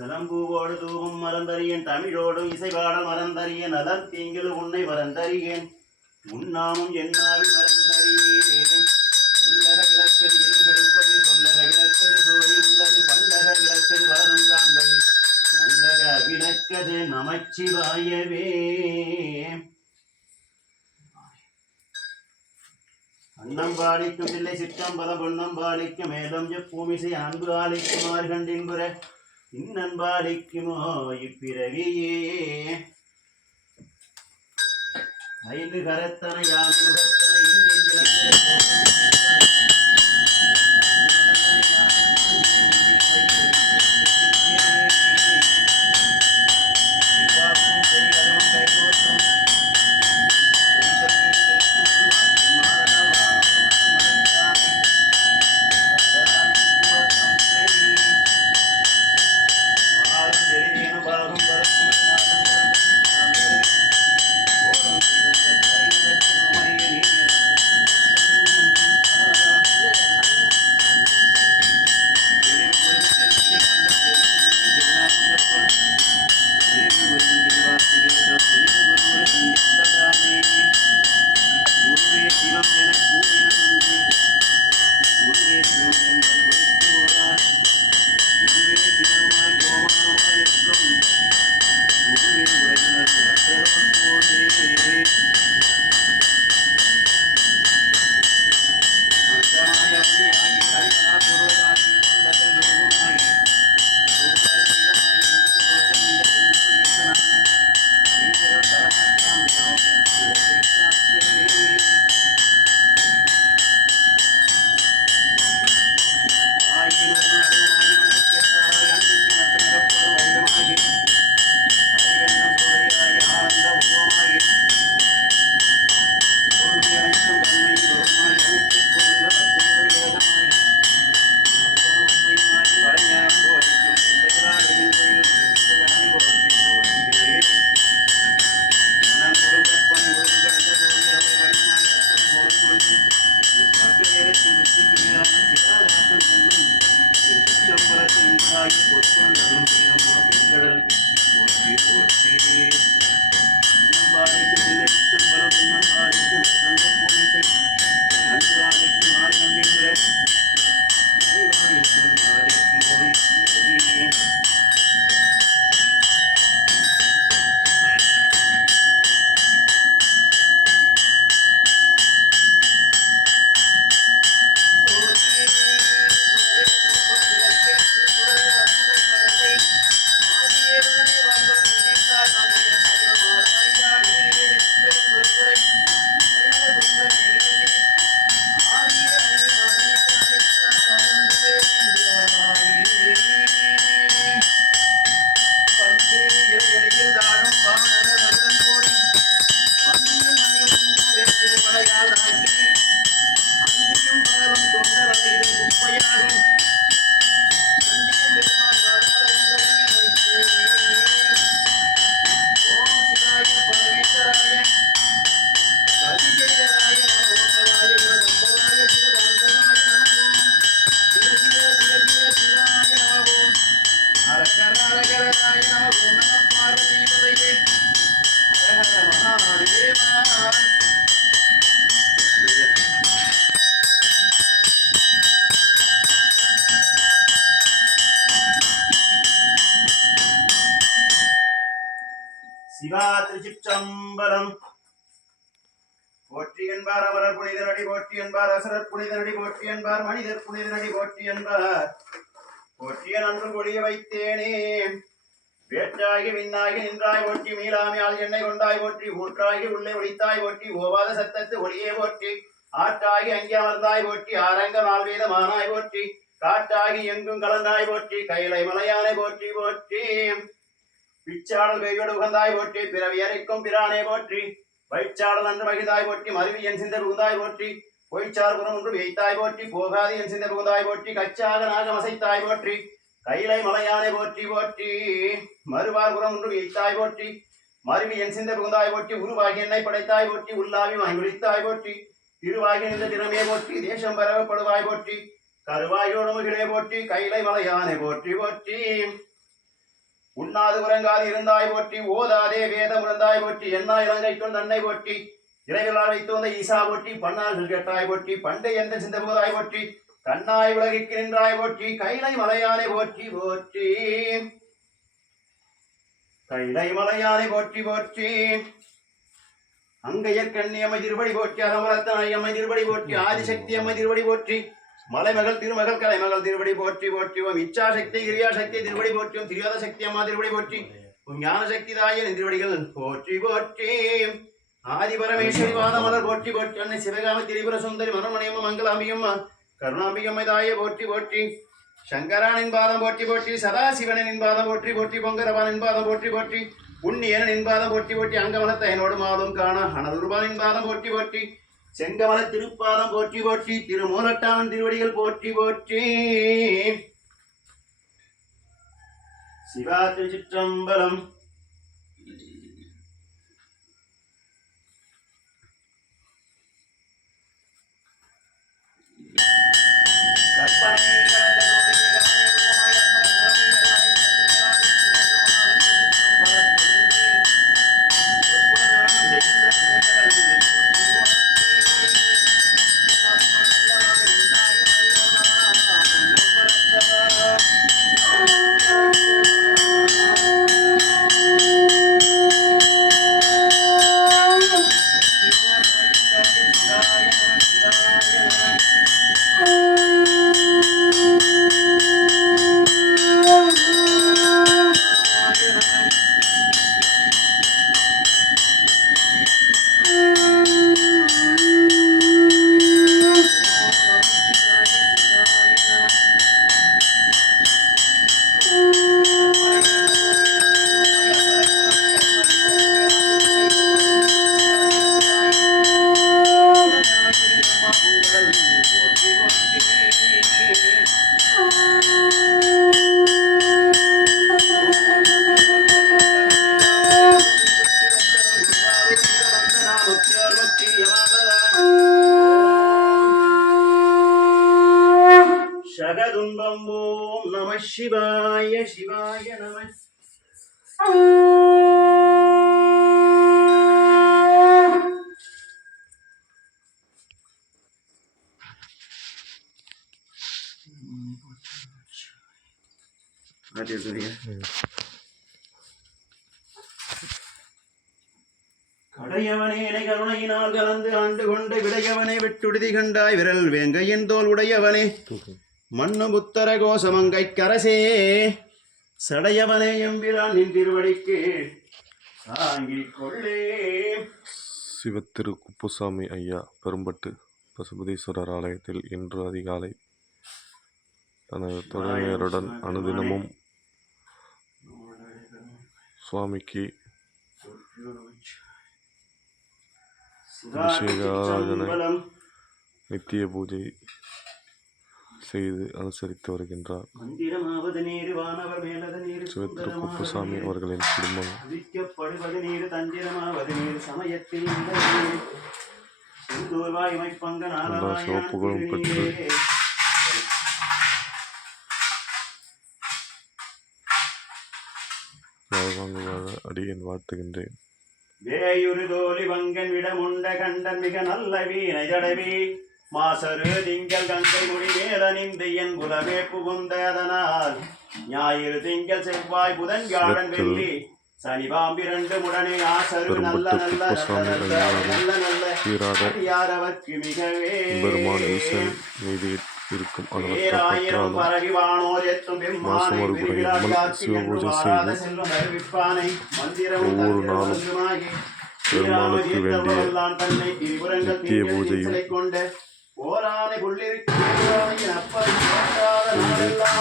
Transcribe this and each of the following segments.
சலம்பூவோடு தூவும் மறந்தறியேன் தமிழோடு இசைபாடல் மறந்தறியேன் நலன் தீங்கில் உன்னை மறந்தறியேன் முன்னாமும் என்னாவி மறந்தறியேன் இல்லக விளக்கது இருகெடுப்பது சொல்லக விளக்கது சோழி உள்ளது பல்லக விளக்கது வளரும் காண்பது நல்லக விளக்கது நமச்சிவாயவே. அன்னம்பாடிக்கும் பிள்ளை சிற்றம்பல பொன்னம்பாடிக்கும் மேலும் பூமிசை அன்பு ஆளிக்குமாறு கண்டின்புற இன்னன்பாடிக்குமோ இப்பிறவியே. ஐந்து கரத்தன யானை முகத்தன சிவா திருச்சிற்றம்பலம். போற்றி என்பார் அமரர் புனித நடி போற்றி என்பார் அசரர் புனித நடி போற்றி என்பார் மனிதர் புனித நடி போற்றி என்பார் போற்றிய நன்று ஒளிய வைத்தேனே. வேற்றாகி விண்ணாகி நின்றாய் போற்றி மீளாமையால் எண்ணெய் கொண்டாய் போற்றி ஊற்றாகி உள்ளே ஒளித்தாய் போற்றி ஓவாத சத்தத்து ஒளியே போற்றி ஆற்றாகி அங்கே அமர்ந்தாய் போற்றி ஆரங்க நால்வேத மானாய் போற்றி காற்றாகி எங்கும் கலந்தாய் போற்றி கைலை மலையானை போற்றி போற்றி பிச்சாடல் கையோடு உகந்தாய் போற்றி பிறவி அறைக்கும் பிரானே போற்றி வைச்சாடல் அன்று மகிழ்ந்தாய் போற்றி மருவி என் சிந்த புகுந்தாய் போற்றி பொய்ச்சார் புறம் ஒன்று வைத்தாய் போற்றி போகாது என் சிந்த புகுந்தாய் போற்றி கச்சாக நாகம் அசைத்தாய் போற்றி கைலை மலையானை போற்றி போற்றி மறுவார் புறம் ஒன்று வைத்தாய் போற்றி மருவி என் சிந்த புகுந்தாய் போற்றி உருவாகி என்னை படைத்தாய் போற்றி உள்ளாவி மகிழ்த்தாய் போற்றி திருவாகி நின்ற தினமே போற்றி தேசம் பரவப்படுவாய் போற்றி கருவாயோடு மகிழே போற்றி கைலை மலையானை போற்றி போற்றி உண்ணாது உறங்காது இருந்தாய் போற்றி ஓதாதே வேதம் உணர்ந்தாய் போற்றி எண்ணா இலங்கைக்கும் தன்னை போற்றி இறைகளால் வைத்து வந்த ஈசா போற்றி பன்னார்கள் கேட்டாய் போற்றி பண்டை எந்த சிந்த போதாய் போற்றி கண்ணாய் உலகிற்கு நின்றாய் போற்றி கைலை மலையானை போற்றி போற்றி கைலை மலையானை போற்றி போற்றி அங்கையர் கண்ணி அம்மை திருவடி போற்றி அகமரத்தனாய் அம்மை திருவடி போற்றி ஆதிசக்தி அம்மை திருவடி போற்றி மலைமகள் திருமகள் கலைமகள் திருவடி போற்றி போற்றி ஓம் இச்சா சக்தி கிரியா சக்தி திருவடி போற்றி ஓம் திரியாத சக்தி அம்மா திருவடி போற்றி ஓம் ஞான சக்தி தாயின் திருவடிகள் போற்றி போற்றி ஆதி பரமேஸ்வரி வாதமலர் போற்றி போற்றி அன்னை சிவகாம திரிபுர சுந்தரி மனோமணியம்ம மங்களாம்பியம்மா கருணாம்பியம்மை தாயை போற்றி போற்றி சங்கரானின் பாதம் போற்றி போற்றி சதாசிவனின் பாதம் போற்றி போற்றி பொங்கரவானின் பாதம் போற்றி போற்றி உன்னியனின் பாதம் போற்றி போற்றி அங்கமலத்தை என்னோடு மாலும் காண அனதுருபானின் பாதம் போற்றி போற்றி செங்கமல திருப்பாதம் போற்றி போற்றி திருமூலட்டான் திருவடிகள் போற்றி போற்றி சிவா திருச்சிற்றம்பலம். சகதுன்பம் ஓம் நம சிவாய சிவாய நம. கடையவனே கருணையினால் கலந்து ஆண்டு கொண்ட விடையவனே விட்டுடுதி கண்டாய் விரல் வேங்கையின் தோல் உடையவனே மண்ணு புத்தர கோசமங்கை கரசே சடையவனே எம்பிரான் நின் திருவடிக்கு சாங்கிக் கொள்ளே. சிவத்திரு குப்புசாமி ஐயா பெரும்பட்டு பசுபதீஸ்வரர் ஆலயத்தில் இன்று அதிகாலை தனது துணைவியருடன் அனுதினமும் சுவாமிக்கு அபிஷேக ஆராதனை நித்திய பூஜை செய்து அனுசரித்து வருகின்றார். சிவத்திரு குப்புசாமி அவர்களின் குடும்பம் எல்லா சிவப்புகழும் பெற்று வாழ்வாங்குவாக அடியேன் வாழ்த்துகின்றேன். வேயுரு தோழி வங்கன் விடமுண்ட கண்டன் மிக நல்ல வீணை தடவி மாசரு திங்கள் கங்கை மொழி மேலனிந்து என் புலவே புகுந்ததனால் ஞாயிறு திங்கள் செவ்வாய் புதன் வியாழன் வெள்ளி சனி பாம்பிரண்டு முடனே ஆசரு நல்ல நல்ல நல்ல நல்ல நல்ல யாரவர்க்கு மிகவே மீது இருக்கும் ஆயிரம் பரவி வானோர் எத்தும் சிவபூஜை செய்து ஒவ்வொரு நாளும் பெருமாளுக்கு வேண்டிய நித்திய பூஜையும்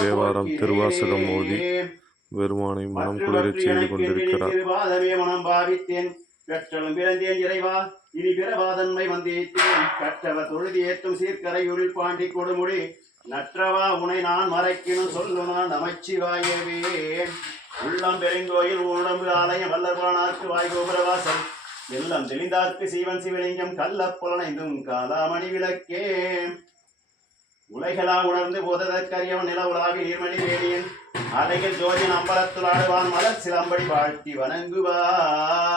தேவாரம் திருவாசகம் மோதி பெருமானை மனம் குளிரச் செய்து கொண்டிருக்கிறார். கற்றலும் பிறந்தேன் இறைவா இனி பிறவாதன்மை வந்தேற்றேன் கற்றவர் தொழுதி ஏற்றும் சீர்கரையூரில் பாண்டி கொடுமுடி நற்றவா உனை நான் மறைக்கணும் சொல்லுனான் நமச்சிவாயவே. உள்ளம் பெருங்கோயில் உடம்பு ஆலயம் வல்லர்பானார்க்கு வாய்கோபுரவாசல் எல்லாம் தெளிந்தார்க்கு சீவன் சிவலிங்கம் கள்ள புலனைந்தும் காலாமணி விளக்கே. உலகளா உணர்ந்து போதற்கரியவன் நில உலாவி நீர்மணி வேணியன் அலையில் ஜோதின் அம்பலத்தில் ஆடுவான் மலர் சிலம்படி வாழ்த்தி வணங்குவார்